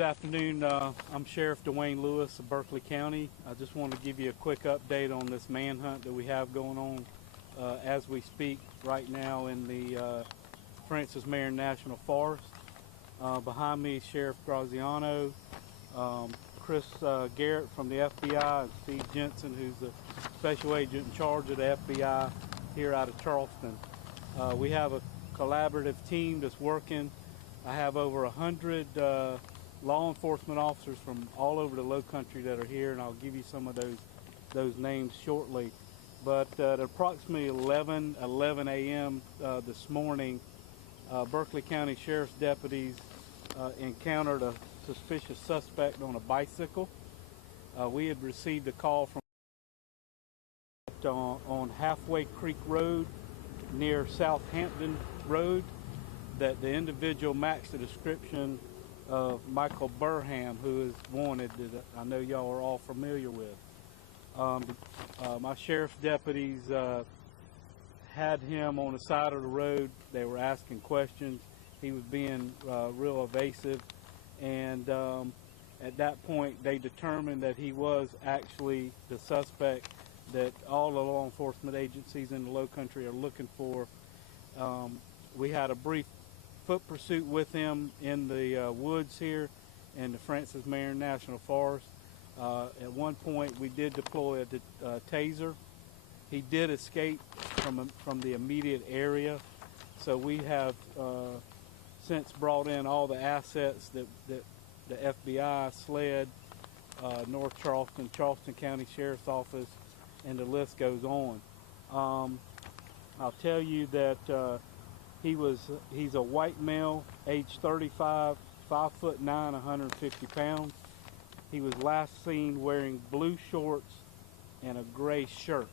Good afternoon. I'm Sheriff Dwayne Lewis of Berkeley County. I just want to give you a quick update on this manhunt that we have going on as we speak right now in the Francis Marion National Forest. Behind me is Sheriff Graziano, Chris Garrett from the FBI, and Steve Jensen, who's the special agent in charge of the FBI here out of Charleston. We have a collaborative team that's working. I have over 100 law enforcement officers from all over the low country that are here, and I'll give you some of those names shortly. But at approximately 11 a.m. This morning, Berkeley County Sheriff's deputies encountered a suspicious suspect on a bicycle. We had received a call from on Halfway Creek Road near Southampton Road that the individual matched the description of Michal Burham, who is wanted, that I know y'all are all familiar with. My sheriff's deputies had him on the side of the road. They were asking questions. He was being real evasive, and at that point they determined that he was actually the suspect that all the law enforcement agencies in the low country are looking for. We had a brief foot pursuit with him in the woods here in the Francis Marion National Forest. At one point we did deploy a taser. He did escape from the immediate area, so we have since brought in all the assets that the FBI, SLED, North Charleston, Charleston County Sheriff's Office, and the list goes on. I'll tell you that he's a white male, age 35, 5'9", 150 pounds. He was last seen wearing blue shorts and a gray shirt.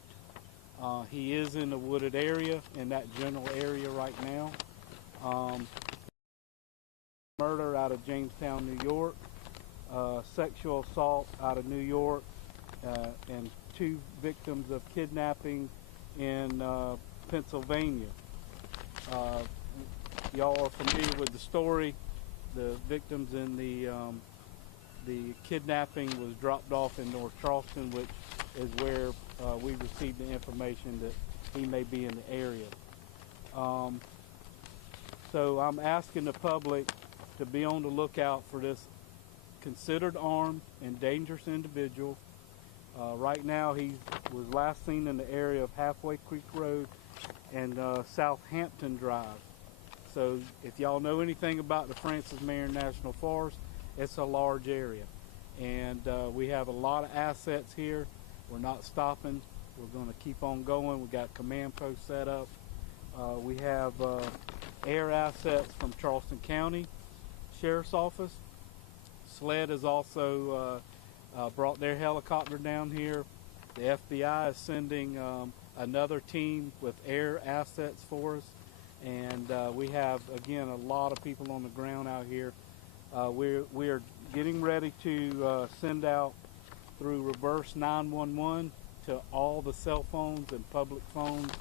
He is in the wooded area, in that general area right now. Murder out of Jamestown, New York. Sexual assault out of New York, and 2 victims of kidnapping in Pennsylvania. Y'all are familiar with the story. The victims in the kidnapping was dropped off in North Charleston, which is where we received the information that he may be in the area. So I'm asking the public to be on the lookout for this considered armed and dangerous individual. Right now he was last seen in the area of Halfway Creek Road and Southampton Drive. So if y'all know anything about the Francis Marion National Forest, it's a large area, and we have a lot of assets here. We're not stopping. We're going to keep on going. We got command posts set up. We have air assets from Charleston County Sheriff's Office. SLED has also brought their helicopter down here. The FBI is sending another team with air assets for us, and we have, again, a lot of people on the ground out here. We're getting ready to send out through reverse 911 to all the cell phones and public phones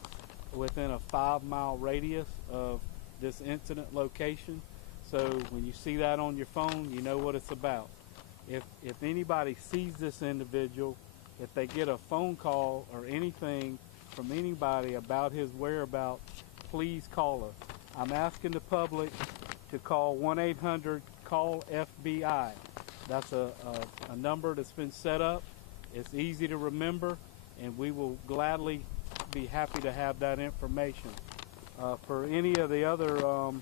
within a 5-mile radius of this incident location. So when you see that on your phone, you know what it's about. If anybody sees this individual, if they get a phone call or anything from anybody about his whereabouts, please call us. I'm asking the public to call 1-800-CALL-FBI. That's a number that's been set up. It's easy to remember, and we will gladly be happy to have that information. For any of the other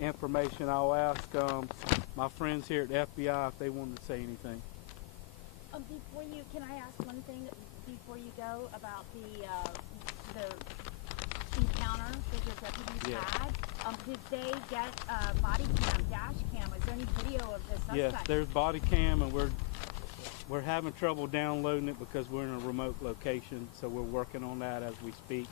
information, I'll ask my friends here at the FBI if they wanted to say anything. Can I ask one thing before you go about the encounter that your deputies had? Did they get body cam, dash cam? Is there any video of the suspect? Yes, there's body cam, and we're having trouble downloading it because we're in a remote location, so we're working on that as we speak.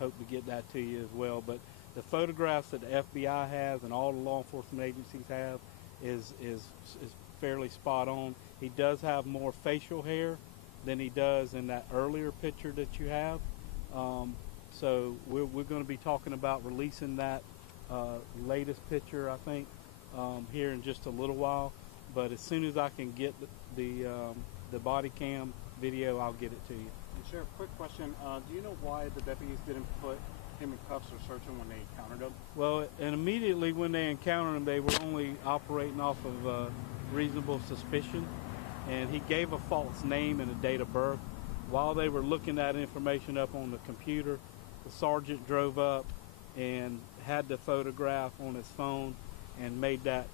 Hope to get that to you as well. But the photographs that the FBI has and all the law enforcement agencies have is fairly spot on. He does have more facial hair than he does in that earlier picture that you have. So we're going to be talking about releasing that latest picture, I think, here in just a little while. but as soon as I can get the body cam video, I'll get it to you. And Sheriff, quick question. Do you know why the deputies didn't put him in cuffs or search him when they encountered him? Well, and immediately when they encountered him, they were only operating off of reasonable suspicion, and he gave a false name and a date of birth. While they were looking that information up on the computer, the sergeant drove up and had the photograph on his phone and made that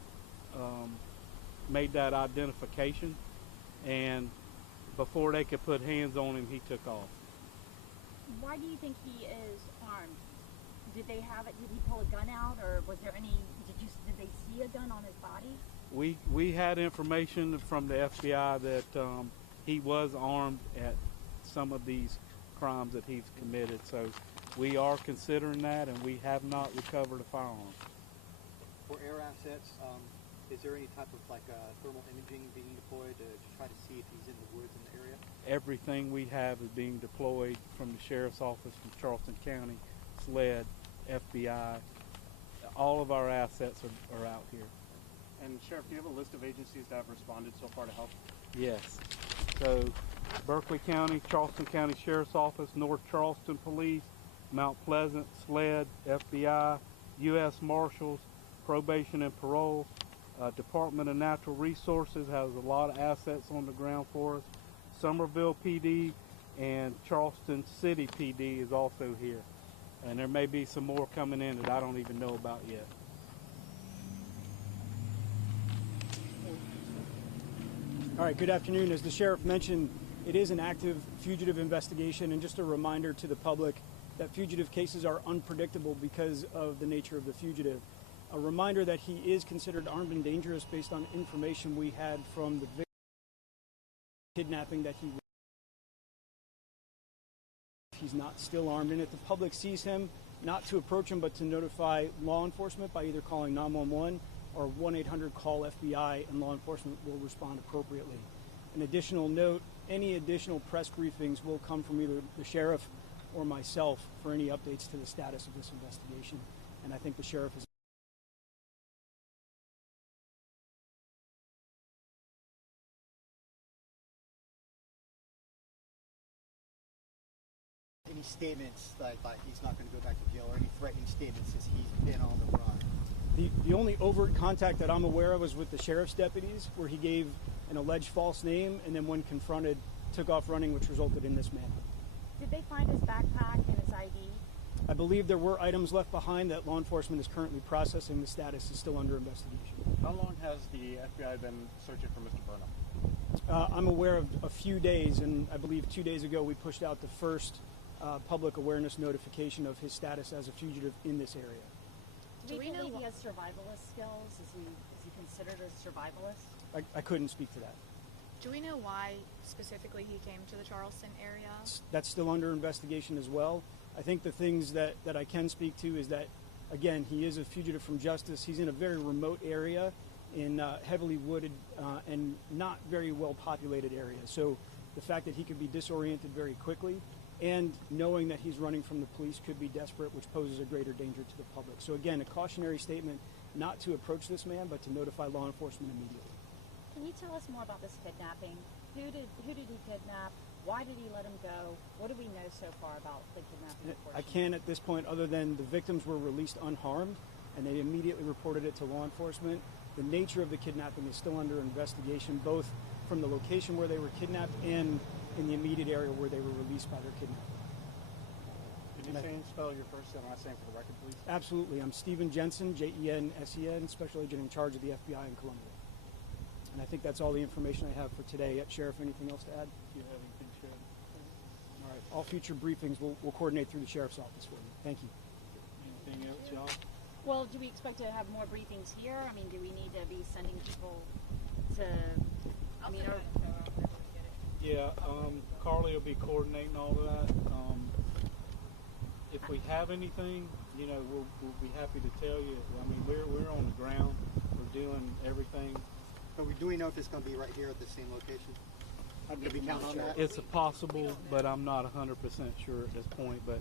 identification. And before they could put hands on him, he took off. Why do you think he is armed? Did they have it? Did he pull a gun out, or was there any? Did they see a gun on his body? We had information from the FBI that he was armed at some of these crimes that he's committed. So we are considering that, and we have not recovered a firearm. For air assets, is there any type of thermal imaging being deployed to try to see if he's in the woods in the area? Everything we have is being deployed from the Sheriff's Office, from Charleston County, SLED, FBI. All of our assets are out here. And Sheriff, do you have a list of agencies that have responded so far to help? Yes. So Berkeley County, Charleston County Sheriff's Office, North Charleston Police, Mount Pleasant, SLED, FBI, U.S. Marshals, Probation and Parole, Department of Natural Resources has a lot of assets on the ground for us. Somerville PD and Charleston City PD is also here. And there may be some more coming in that I don't even know about yet. All right, good afternoon. As the sheriff mentioned, it is an active fugitive investigation, and just a reminder to the public that fugitive cases are unpredictable because of the nature of the fugitive. A reminder that he is considered armed and dangerous based on information we had from the victim kidnapping that he's not still armed, and if the public sees him, not to approach him but to notify law enforcement by either calling 911 or 1-800-CALL FBI, and law enforcement will respond appropriately. An additional note, any additional press briefings will come from either the sheriff or myself for any updates to the status of this investigation, and I think the sheriff is Any statements like he's not going to go back to jail, or any threatening statements since he's been on the run? The only overt contact that I'm aware of was with the sheriff's deputies, where he gave an alleged false name and then when confronted took off running, which resulted in this manhunt. Did they find his backpack and his ID? I believe there were items left behind that law enforcement is currently processing. The status is still under investigation. How long has the FBI been searching for Mr. Burham? I'm aware of a few days, and I believe 2 days ago we pushed out the first public awareness notification of his status as a fugitive in this area. Do we believe he has survivalist skills? Is he considered a survivalist? I couldn't speak to that. Do we know why specifically he came to the Charleston area? That's still under investigation as well. I think the things that I can speak to is that, again, he is a fugitive from justice. He's in a very remote area in heavily wooded and not very well populated area. So the fact that he could be disoriented very quickly and knowing that he's running from the police could be desperate, which poses a greater danger to the public. So again, a cautionary statement not to approach this man, but to notify law enforcement immediately. Can you tell us more about this kidnapping? Who did he kidnap? Why did he let him go? What do we know so far about the kidnapping portion? I can't at this point, other than the victims were released unharmed, and they immediately reported it to law enforcement. The nature of the kidnapping is still under investigation, both from the location where they were kidnapped and in the immediate area where they were released by their kidnapper. Can you spell your first and last name for the record, please? Absolutely. I'm Stephen Jensen, Jensen, Special Agent in charge of the FBI in Columbia. And I think that's all the information I have for today. Sheriff, anything else to add? Do you have anything, Sheriff? All right. All future briefings we'll coordinate through the Sheriff's Office for you. Thank you. Anything else, y'all? Well, do we expect to have more briefings here? I mean, do we need to be sending people to, I mean, or... Yeah, Carly will be coordinating all of that. If we have anything, you know, we'll be happy to tell you. I mean, we're on the ground. We're doing everything. But do we know if it's going to be right here at the same location? Did we count on that? It's a possible, but I'm not 100% sure at this point. But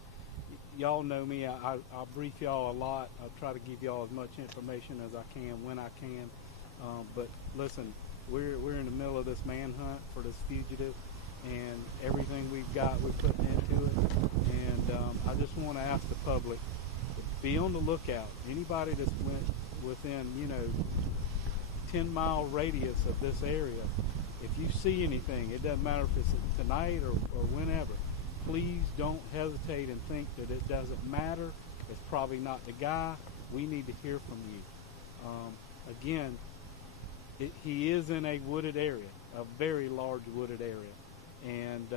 y'all know me. I'll brief y'all a lot. I'll try to give y'all as much information as I can when I can. But listen, we're in the middle of this manhunt for this fugitive, and everything we've got we're putting into it. And I just want to ask the public, be on the lookout. Anybody that's within 10-mile radius of this area, if you see anything, it doesn't matter if it's tonight or whenever, please don't hesitate and think that it doesn't matter. It's probably not the guy. We need to hear from you. Again, he is in a wooded area, a very large wooded area, and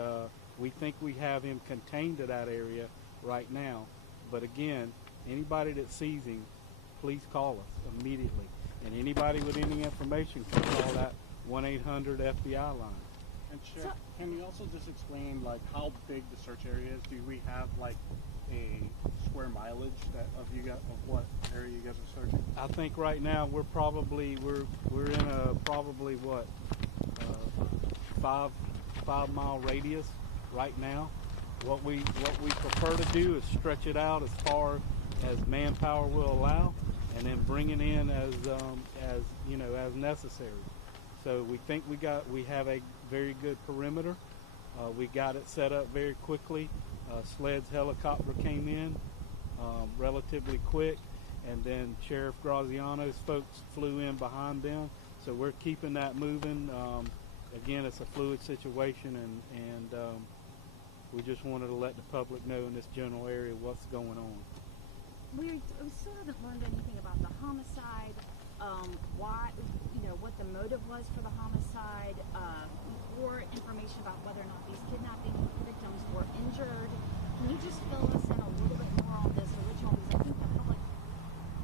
we think we have him contained to that area right now. But again, anybody that sees him, please call us immediately. And anybody with any information can call that 1-800-FBI line. And Sheriff, can you also just explain like how big the search area is? Do we have like a square mileage of what area you guys are searching? I think right now we're in a probably 5-mile radius right now. What we prefer to do is stretch it out as far as manpower will allow, and then bring it in as necessary. So we think we have a very good perimeter. We got it set up very quickly. SLED's helicopter came in relatively quick, and then Sheriff Graziano's folks flew in behind them. So we're keeping that moving. Again, it's a fluid situation, and we just wanted to let the public know in this general area what's going on. We still haven't learned anything about the homicide, why, what the motive was for the homicide, or information about whether or not these kidnapping victims were injured. Can you just fill us in a little bit more on this original? Because I think the public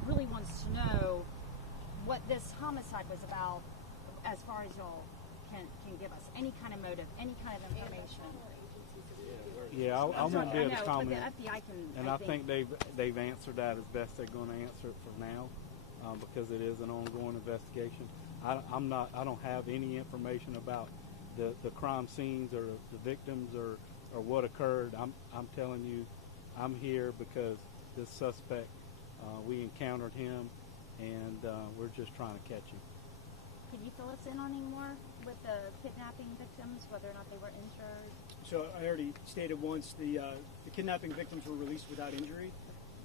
really wants to know what this homicide was about, as far as y'all can give us any kind of motive, any kind of information. Yeah, I won't be able to comment. But the FBI can, and I think they've answered that as best they're going to answer it for now, because it is an ongoing investigation. I don't have any information about the crime scenes or the victims or what occurred. I'm telling you, I'm here because this suspect, we encountered him, and we're just trying to catch him. Could you fill us in on any more with the kidnapping victims, whether or not they were injured? So I already stated once, the kidnapping victims were released without injury.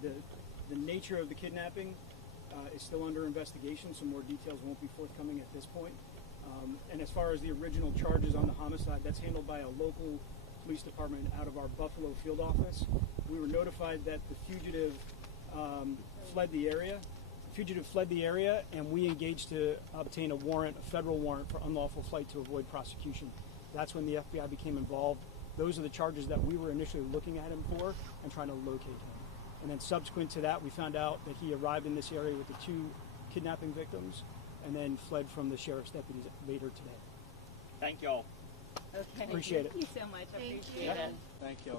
The nature of the kidnapping is still under investigation, so more details won't be forthcoming at this point. And as far as the original charges on the homicide, that's handled by a local police department out of our Buffalo field office. We were notified that the fugitive fled the area. And we engaged to obtain a federal warrant for unlawful flight to avoid prosecution. That's when the FBI became involved. Those are the charges that we were initially looking at him for and trying to locate him. And then subsequent to that, we found out that he arrived in this area with the 2 kidnapping victims and then fled from the sheriff's deputies later today. Thank y'all. Okay. Appreciate it. Thank you so much. I appreciate it. Thank y'all.